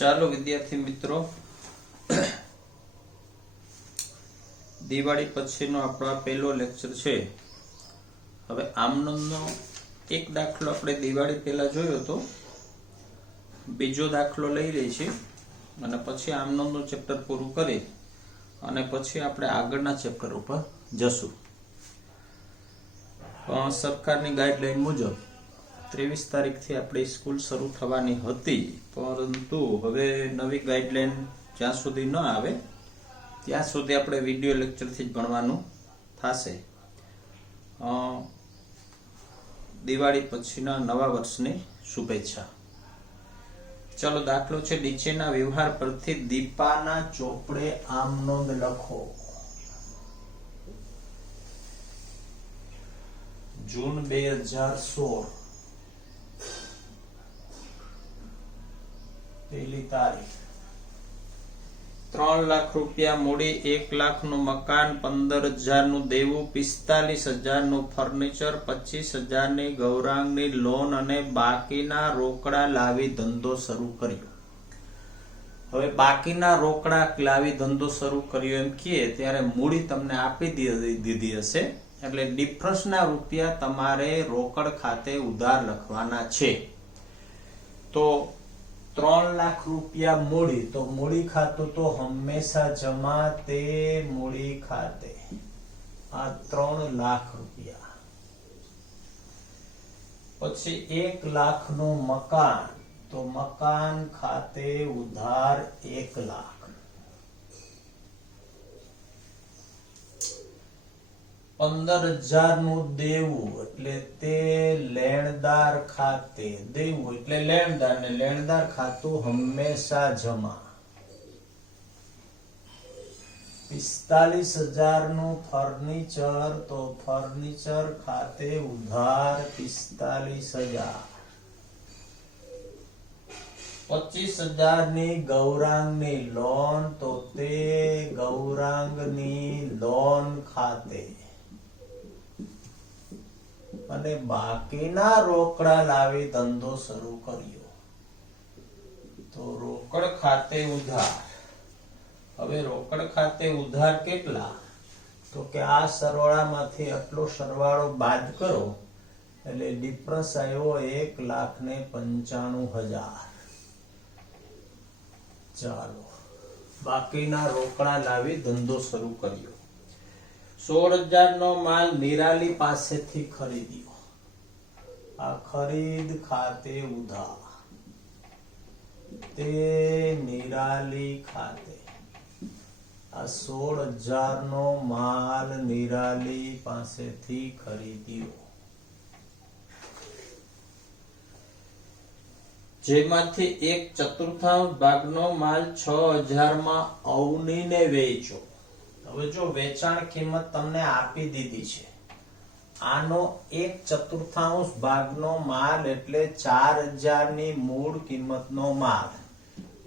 ચાલો વિદ્યાર્થી મિત્રો, દિવાળી પછીનો આપણો પહેલો લેક્ચર છે. હવે આમનોંધનો એક દાખલો આપણે દિવાળી પહેલા જોયો હતો, બીજો દાખલો લઈ લઈએ છીએ અને પછી આમનોંધનું ચેપ્ટર પૂરું કરી અને પછી આપણે આગળના ચેપ્ટર ઉપર જશું. સરકારની ગાઈડલાઈન મુજબ 23 તારીખથી આપણી સ્કૂલ શરૂ થવાની હતી, પરંતુ હવે નવી ગાઈડલાઈન જ્યાં સુધી ન આવે ત્યાં સુધી આપણે વિડીયો લેક્ચરથી જ ભણવાનું થશે. દિવાળી પછીના નવા વર્ષની શુભેચ્છા. ચલો, દાખલો છે, નીચેના વ્યવહાર પરથી દીપાના ચોપડે આમનોંધ લખો. જૂન 2016 પહેલી તારીખ. 3 લાખ રૂપિયા મૂડી, 1 લાખનું મકાન, 15,000 નું દેવું, 45,000 નું ફર્નિચર, 25,000 ની ગૌરાંગની લોન અને બાકીના રોકડા લાવી ધંધો શરૂ કર્યો. હવે બાકીના રોકડા લાવી ધંધો શરૂ કર્યો એમ કહે ત્યારે મૂડી તમને આપી દીધી હશે, એટલે ડિફરન્સના રૂપિયા તમારે રોકડ ખાતે ઉધાર લખવાના છે. તો 3 લાખ રૂપિયા મૂડી, તો મૂડી ખાતું તો હંમેશા જમા, તે મૂડી ખાતે આ 3 લાખ રૂપિયા. પછી 1 લાખનું મકાન, તો મકાન ખાતે ઉધાર 1 લાખ. 15,000 નું દેવું એટલે તે લેણદાર ખાતે, દેવું એટલે લેણદાર ને લેણદાર ખાતું હંમેશા જમા. 45,000 નું ફર્નિચર, તો ફર્નિચર ખાતે ઉધાર 45,000. 25,000 ની ગૌરાંગની લોન, તો તે ગૌરાંગની લોન ખાતે. અને બાકીના રોકડા લાવી ધંધો શરૂ કર્યો, તો રોકડ ખાતે ઉધાર. હવે રોકડ ખાતે ઉધાર કેટલા? તો કે આ સરવાળામાંથી આટલો સરવાળો બાદ કરો એટલે ડિફરન્સ આવ્યો 1,95,000. ચાલો, બાકીના રોકડા લાવી ધંધો શરૂ કર્યો. 16,000 નો માલ નિરાલી પાસેથી ખરીદ્યો, આ ખરીદ ખાતે ઉધાર, તે નિરાલી ખાતે. આ 16,000 નો માલ નિરાલી પાસેથી ખરીદ્યો, જેમાંથી 1/4 ભાગનો માલ 6,000 માં અવનીને વેચ્યો. હવે જો વેચાણ કિંમત તમને આપી દીધી છે, આનો 1/4 ભાગનો માલ એટલે 4,000 ની મૂળ કિંમતનો માલ,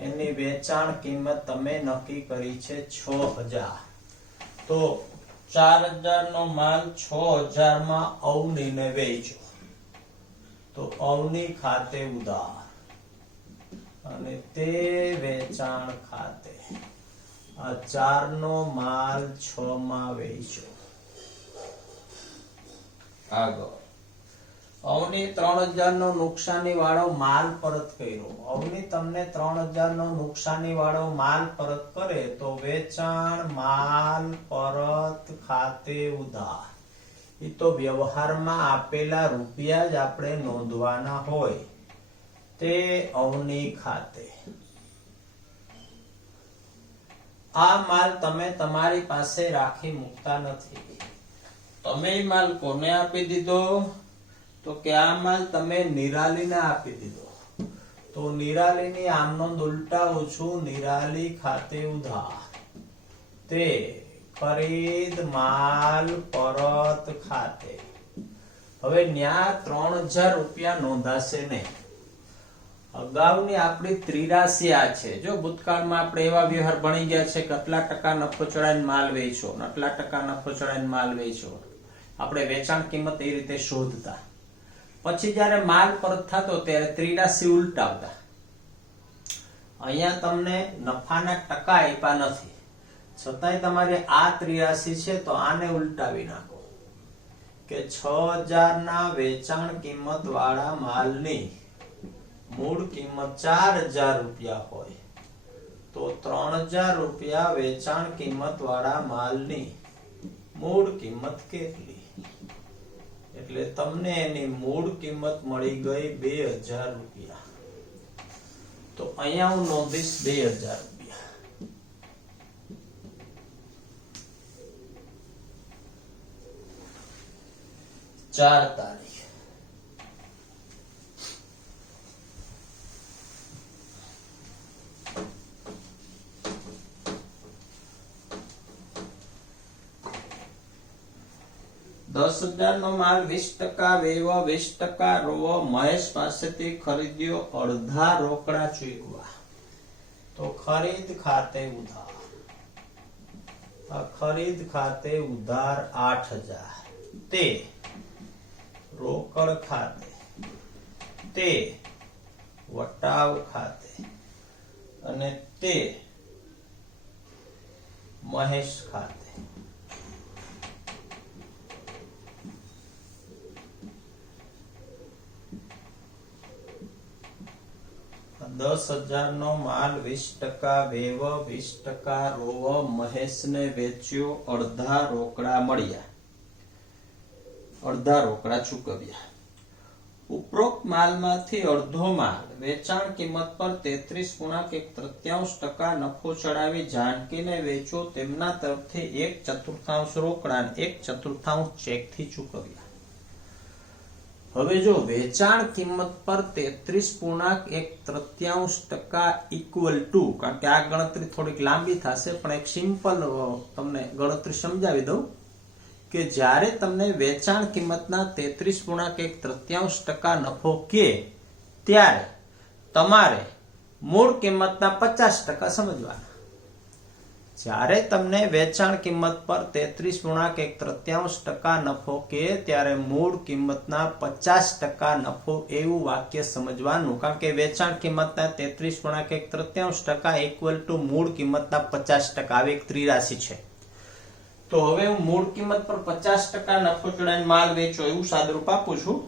એની વેચાણ કિંમત તમે નક્કી કરી છે 6,000. તો 4,000 નો માલ 6,000 માં અવનીને વેચ્યો, તો અવની ખાતે ઉધાર અને તે વેચાણ ખાતે. આ 4 નો માલ 6 માં વેચ્યો. આગળ અવની 3,000 નો નુકસાની વાળો માલ પરત કર્યો. અવની તમને 3,000 નો નુકસાની વાળો માલ પરત કરે તો વેચાણ માલ પરત ખાતે ઉધાર. એ તો વ્યવહારમાં આપેલા રૂપિયા જ આપણે નોંધવાના હોય, તે અવની ખાતે. આ માલ તમે તમારી પાસે રાખી મૂકતા નથી. તમે માલ કોને આપી દીધો? તો કે આ માલ તમે નિરાલીને આપી દીધો. તો નિરાલીની આમનોંધ ઉલટાવું છું, નિરાલી ખાતે ઉધાર, તે ખરીદ માલ પરત ખાતે. હવે ન્યા 3,000 રૂપિયા નોંધાશે નહીં. અગાઉની આપણી 83 આ છે. જો ભૂતકાળમાં આપણે એવા વ્યવહાર ભણી ગયા છે કે આટલા ટકા નફો ચડાઈને માલ વેચો, આટલા ટકા નફો ચડાઈને માલ વેચો. આપણે વેચાણ કિંમત એ રીતે શોધતા. પછી જયારે માલ પરત થતો ત્યારે 83 ઉલટાવતા. અહીંયા તમને નફાના ટકા આપ્યા નથી, છતાંય તમારે આ 83 છે તો આને ઉલટાવી નાખો કે 6000 ના વેચાણ કિંમત વાળા માલની મૂળ કિંમત 4000 રૂપિયા હોય તો 3000 રૂપિયા વેચાણ કિંમત વાળા માલની મૂળ કિંમત કેટલી? એટલે તમને એની મૂળ કિંમત મળી ગઈ 2000 રૂપિયા. તો અહીંયા હું નોંધીશ 2000 રૂપિયા. 4 તારીખ. $10,000 નો માલ 20% વેવો 20% રોવો મહેશ પાસેથી ખરીદ્યો અડધા રોકડા ચૂકવા. તો ખરીદ ખાતે ઉધાર. ખરીદ ખાતે ઉધાર 8000 તે રોકડ ખાતે તે વટાવ ખાતે અને તે મહેશ ખાતે. $10,000 નો માલ 20% વેવ 20% રોવ મહેશને વેચ્યો અડધા રોકડા મળ્યા, અડધા રોકડા ચૂકવ્યા. ઉપરોક્ત માલમાંથી અડધો માલ વેચાણ કિંમત પર 33.1/3% નફો ચડાવી જાનકીને વેચો તેમના તરફથી 1/4 રોકડા અને 1/4 ચેકથી ચૂકવ્યા. હવે જો વેચાણ કિંમત પર 33.1/3% ઇક્વલ ટુ, કારણ કે આ ગણતરી થોડીક લાંબી થશે પણ એક સિમ્પલ તમને ગણતરી સમજાવી દઉં કે જ્યારે તમને વેચાણ કિંમતના 33.1/3% નફો કે ત્યારે તમારે મૂળ કિંમતના 50% સમજવાના. જ્યારે તમને વેચાણ કિંમત પર 33.1/3% નફો કે ત્યારે મૂળ કિંમતના 50% નફો એવું વાક્ય સમજવાનું, કારણ કે વેચાણ કિંમતના 33.1/3% ઇક્વલ ટુ મૂળ કિંમતના 50%. આવી એક ત્રિરાશિ છે. તો હવે હું મૂળ કિંમત પર 50% નફો ચડાવીને માલ વેચો એવું સાદરૂપ આપું છું.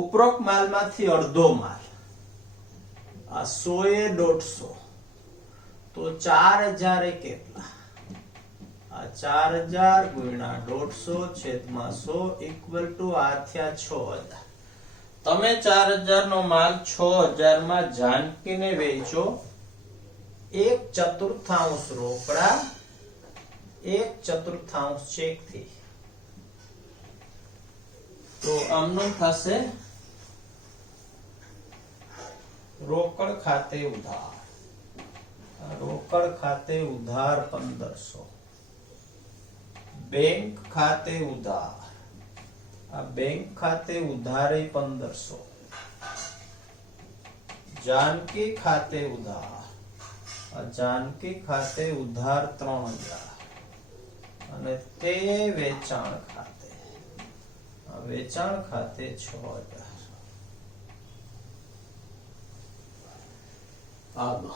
ઉપરોક્ત માલમાંથી અડધો માલ, આ 100 એ 150, તો 4000 એ કેટલા? આ 4000 ગુણ્યા 150 છેદમાં 100 ઇક્વલ ટુ આ થયા 6000. તમે 4000 નો માલ 6000 માં જાનકીને વેચો 1/4 રોકડા 1/4 ચેક થી. તો આમનું થશે રોકડ ખાતે ઉધાર. રોકડ ખાતે ઉધાર 1500, બેંક ખાતે ઉધાર, આ બેંક ખાતે ઉધાર 1500, જાનકી ખાતે ઉધાર, આ જાનકી ખાતે ઉધાર 3000 અને તે વેચાણ ખાતે, આ વેચાણ ખાતે 6000. આગળ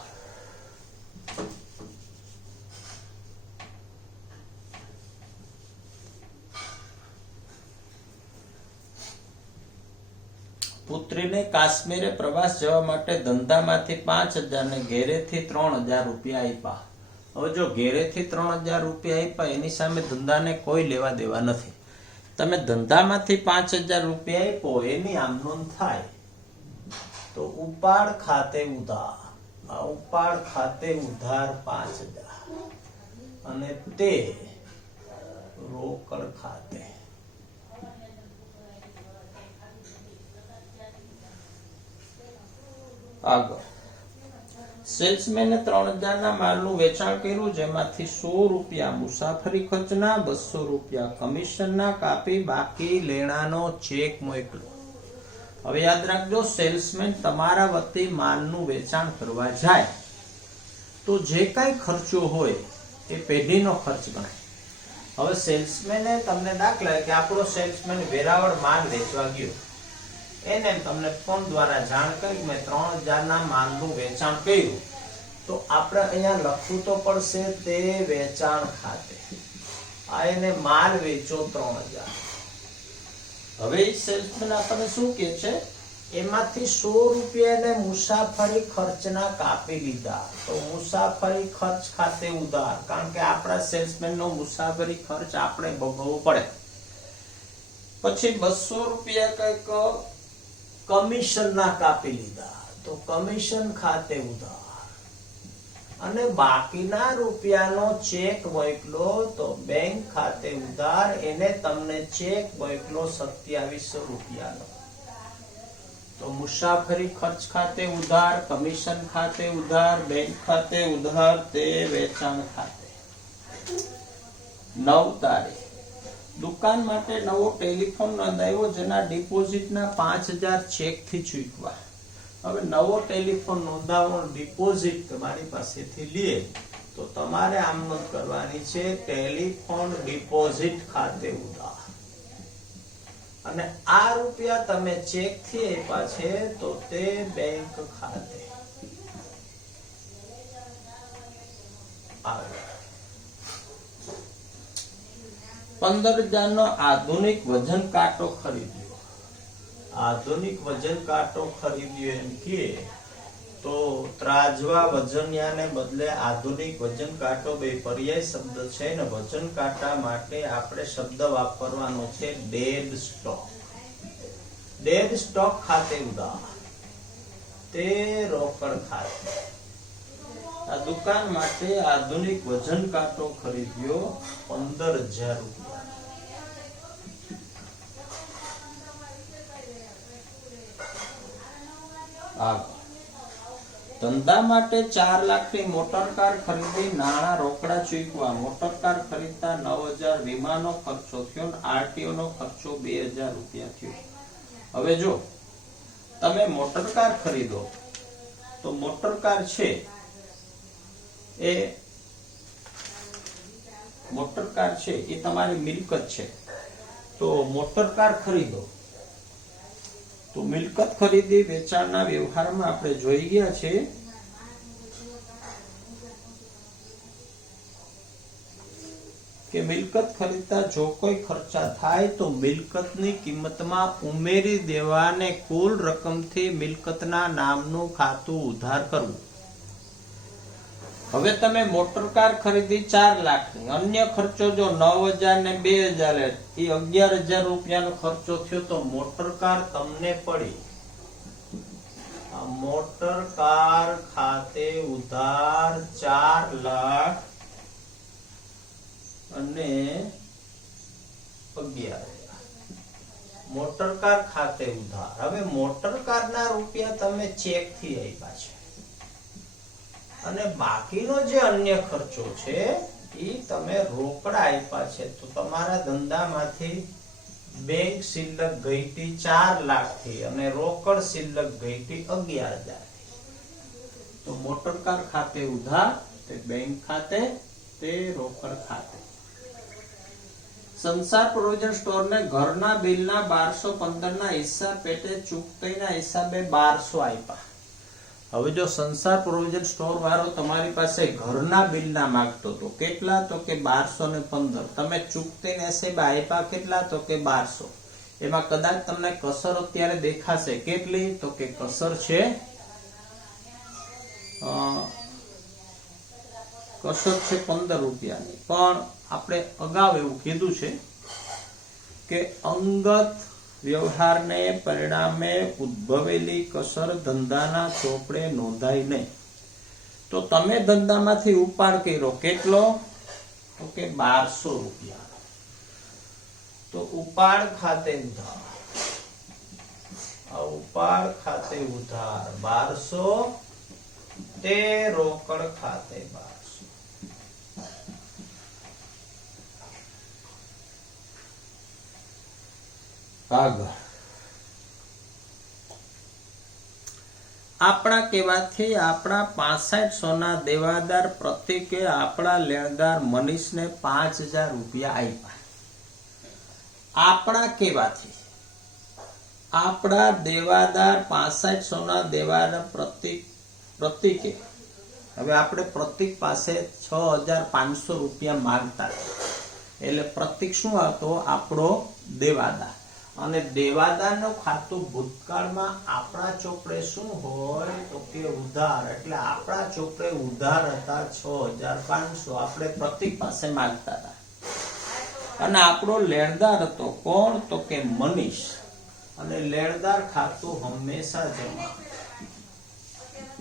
પુત્રીને કાશ્મીરે પ્રવાસ જવા માટે ધંધામાંથી 5000 ને ઘેરેથી 3000 રૂપિયા આપ્યા. હવે જો ઘેરેથી 3000 રૂપિયા આપ્યા એની સામે ધંધાને કોઈ લેવા દેવા નથી. તમે ધંધામાંથી 5000 રૂપિયા આપ્યો એની આમ નોંધ થાય તો ઉપાડ ખાતે ઉધાર, આ ઉપાડ ખાતે ઉધાર 5000 અને તે રોકડ ખાતે. આગળ સેલ્સમેને 3000 ના માલનું વેચાણ કર્યું, જેમાંથી 100 રૂપિયા મુસાફરી ખર્ચના, 200 રૂપિયા કમિશનના કાપી બાકી લેણાનો ચેક મોકલ્યો. હવે યાદ રાખજો, સેલ્સમેન તમારા વતી માલનું વેચાણ કરવા જાય તો જે કઈ ખર્ચો હોય એ પેઢીનો ખર્ચ ગણાય. હવે સેલ્સમેને તમને દાખલા કે આપણો સેલ્સમેન વેરાવળ માલ વેચવા ગયો, એને તમને ફોન દ્વારા જાણ કરી મેં 3000 ના માલનું વેચાણ કર્યું તો આપણે અહીંયા લખવું તો પડશે તે વેચાણ ખાતે. આ એને માલ વેચો 3000. હવે સેલ્સમેન આપણને શું કહે છે, એમાંથી 100 રૂપિયા એને મુસાફરી ખર્ચના કાપી લીધા. તો મુસાફરી ખર્ચ ખાતે ઉધાર, કારણ કે આપણા સેલ્સમેન નો મુસાફરી ખર્ચ આપણે ભોગવવો પડે. પછી 200 રૂપિયા કઈક કમિશન ના કાપી લીધા, તો કમિશન ખાતે ઉધાર. અને બાકીના રૂપિયાનો ચેક મોકલો તો બેંક ખાતે ઉધાર. એને તમને ચેક મોકલો 2700 રૂપિયાનો. તો મુસાફરી ખર્ચ ખાતે ઉધાર, કમિશન ખાતે ઉધાર, બેંક ખાતે ઉધાર, તે વેચાણ ખાતે. 9 તારીખ દુકાન માટે નવો ટેલિફોન નોંધાયો, જેના ડિપોઝિટના 5000 ચેક થી ચૂકવા. હવે નવો ટેલિફોન નોંધાવવાનો ડિપોઝિટ તમારી પાસેથી લે તો તમારે આમ નોંધ કરવાની છે, ટેલિફોન ડિપોઝિટ ખાતે ઉધાર. અને આ રૂપિયા તમે ચેક થી આપ્યા છે તો તે બેંક ખાતે આવે. 15000 નો આધુનિક વજન કાંટો ખરીદ્યો. આધુનિક વજન કાંટો ખરીદ્યો એમ કે તો ત્રાજવા વજનિયાને બદલે આધુનિક વજન કાંટો બે પર્યાય શબ્દ છે ને વજન કાંટા માટે આપણે શબ્દ વાપરવાનો છે ડેડ સ્ટોક. ડેડ સ્ટોક ખાતે ઉધાર, તે રોકડ ખાતે. આ દુકાન માટે આધુનિક વજન કાંટો ખરીદ્યો 15000 રૂપિયા. ધંધા માટે 4 લાખની મોટર કાર ખરીદી, નાણાં રોકડા ચૂકવા. મોટર કાર ખરીદતા 9000 વીમાનો ખર્ચો થયો, આરટીઓ નો ખર્ચો 2000 રૂપિયા થયો. હવે જો તમે મોટર કાર ખરીદો તો મોટર કાર છે એ મોટર કાર છે એ તમારી મિલકત છે. તો મોટર કાર ખરીદો તો મિલકત ખરીદી વેચાણના વ્યવહારમાં આપણે જોઈ ગયા છે કે મિલકત ખરીદતા જો કોઈ ખર્ચા થાય તો મિલકતની કિંમતમાં ઉમેરી દેવાને કુલ રકમથી મિલકતના નામનું ખાતું ઉધાર કરવું. હવે તમે મોટર કાર ખરીદી 4 લાખની, અન્ય ખર્ચો જો 9000 ને 2000 એ 11000 રૂપિયાનો ખર્ચો થયો તો મોટર કાર તમને પડી. આ મોટર કાર ખાતે ઉધાર 4 લાખ અને 11000. મોટર કાર ખાતે ઉધાર. હવે મોટર કારના રૂપિયા તમે ચેક થી આપ્યા છે અને બાકીનો જે અન્ય ખર્ચો છે એ તમે રોકડા આપ્યા છે. તો તમારા ધંધામાંથી બેંક શિલ્લક ગઈતી 4 લાખ થી અને રોકડ શિલ્લક ગઈતી 11000 થી. તો મોટર કાર ખાતે ઉધાર, તે બેંક ખાતે, તે રોકડ ખાતે. સંસાર પ્રોવિઝન સ્ટોરને ઘરના બિલના 1215 ના હિસાબ પેટે ચૂકવણીના હિસાબે 1200 આપ્યા. હવે જો સંસાર પ્રોવિઝન સ્ટોર વાળો તમારી પાસે ઘરના બિલના માંગતો તો કેટલા, તો કે 1215. તમે ચૂકવણીના હિસાબે આપ્યા કેટલા, તો કે 1200. એમાં કદાચ તમને કસર અત્યારે દેખાશે, કેટલી, તો કે કસર છે કસર છે 15 રૂપિયાની. પણ આપણે અગાઉ એવું કીધું છે કે અંગત વ્યવહારને પરિણામે ઉદ્ભવેલી કસર ધંધાના ચોપડે નોંધાય નહીં. તો તમે ધંધામાંથી ઉપાડ કર્યો કેટલો, તો કે 1200 રૂપિયા. તો ઉપાડ ખાતે ઉધાર, ઉપાડ ખાતે ઉધાર 1200, તે રોકડ ખાતે 1200. આગળ આપણા કહેવાથી આપણા 65 સોના દેવાદાર પ્રતિકે આપણા લેણદાર મનીષને 5000 રૂપિયા આપ્યા. આપણા કહેવાથી આપણા દેવાદાર 65 સોના દેવાદાર પ્રતિકે હવે આપણે પ્રતિક પાસે 6500 રૂપિયા માંગતા એટલે પ્રતિક શું હતો? આપણો દેવાદાર. અને દેવાદારનું ખાતું ભૂતકાળમાં આપણા ચોપડે શું હોય તો કે ઉધાર. એટલે આપણા ચોપડે ઉધાર હતા 6500, આપણે પ્રતિક પાસે માંગતા હતા. અને આપણો લેણદાર હતો કોણ? તો કે મનીષ. અને લેણદાર ખાતું હંમેશા જમા.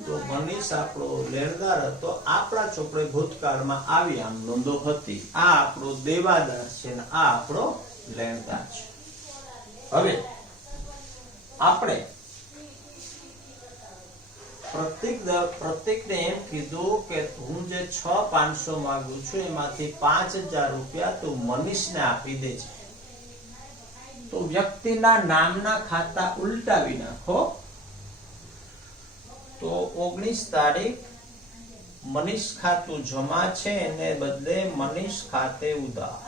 તો મનીષ આપણો લેણદાર હતો, આપણા ચોપડે ભૂતકાળમાં આવી આમ નોંધો હતી. આ આપણો દેવાદાર છે ને આ આપણો લેણદાર છે. હવે આપણે પ્રતિકને એમ કીધું કે હું જે 6500 માંગુ છું એમાંથી 5000 રૂપિયા તું મનીષને આપી દેજે. તો વ્યક્તિના નામના ખાતા ઉલટાવી નાખો. તો 19 તારીખ મનીષ ખાતું જમા છે એને બદલે મનીષ ખાતે ઉધાર.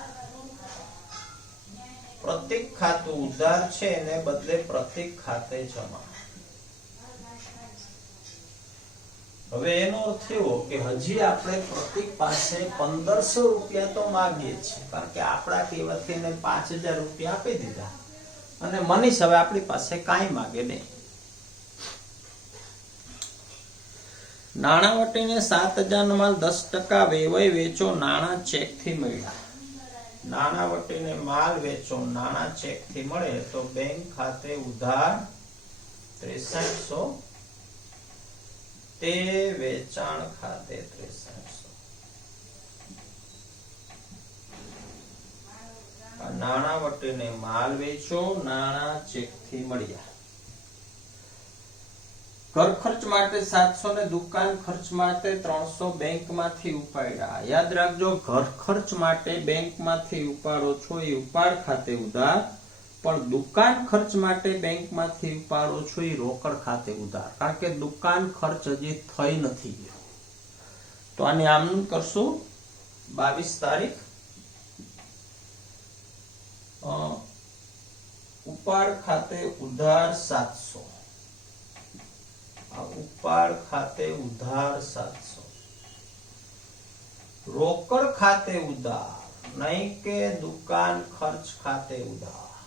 પ્રતિક ખાતું ઉધાર છે એને બદલે પ્રતિક ખાતે જમા. હવે એનો અર્થ એવો કે હજી આપણે પ્રતિક પાસે 1500 રૂપિયા તો માંગીએ છીએ, કારણ કે આપણા કહેવાથી એને 5000 રૂપિયા આપી દીધા અને મનીષ હવે આપણી પાસે કાંઈ માંગે નહીં. નાણાવટીને 7000 નો માલ 10% વેવાય વેચો, નાણાં ચેક થી મળ્યા. નાણાવટીને માલ વેચો, નાણાં ચેક થી મળે તો બેંક ખાતે ઉધાર 6300, તે વેચાણ ખાતે 6300. નાણાવટીને માલ વેચો, નાણાં ચેક થી મળ્યા. ઘર ખર્ચ માટે 700 ને દુકાન ખર્ચ માટે 300 બેંકમાંથી ઉપાડ્યા. યાદ રાખજો, ઘર ખર્ચ માટે બેંકમાંથી ઉપાડો છો એ ઉપાડ ખાતે ઉધાર, પણ દુકાન ખર્ચ માટે બેંકમાંથી ઉપાડો છો એ રોકડ ખાતે ઉધાર, કારણ કે દુકાન ખર્ચ હજી થઈ નથી ગયો. તો આને આમ કરશું. 22 તારીખ ઉપાડ ખાતે ઉધાર 700, ઉપાડ ખાતે ઉધાર 700, રોકડ ખાતે ઉધાર, નહીં કે દુકાન ખર્ચ ખાતે ઉધાર,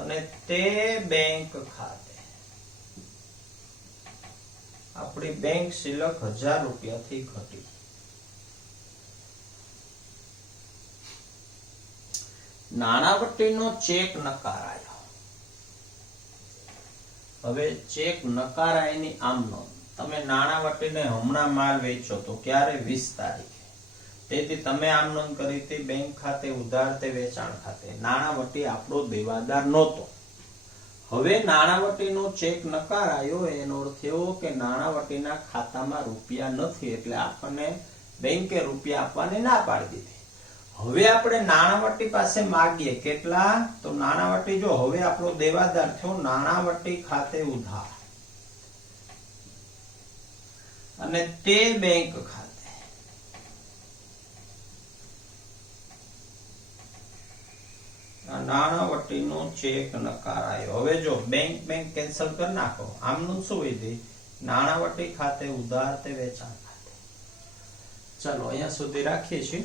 અને તે બેંક ખાતે. આપણી બેંક શિલક 1000 રૂપિયાથી ઘટી. નાણાવટીનો ચેક નકારાયો. હવે ચેક નકારાયની આમ નોંધ. તમે નાણાવટીને હમણાં માલ વેચો તો ક્યારે? 20 તારીખે. તેથી તમે આમ નોંધ કરી હતી બેંક ખાતે ઉધાર, તે વેચાણ ખાતે. નાણાવટી આપણો દેવાદાર નહોતો. હવે નાણાવટીનો ચેક નકારાયો એનો અર્થ એવો કે નાણાવટીના ખાતામાં રૂપિયા નથી, એટલે આપણને બેંકે રૂપિયા આપવાની ના પાડી દીધી. હવે આપણે નાણાવટી પાસે માગીએ કેટલા? તો નાણાવટી જો હવે આપણો દેવાદાર થયો, નાણાવટી ખાતે ઉધાર અને તે બેંક ખાતે. નાણાવટીનો ચેક નકારાયો. હવે જો બેંક કેન્સલ કરી નાખો. આમનું શું હોય? નાણાવટી ખાતે ઉધાર, તે વેચાણ ખાતે. ચલો અહીંયા સુધી રાખીએ છીએ.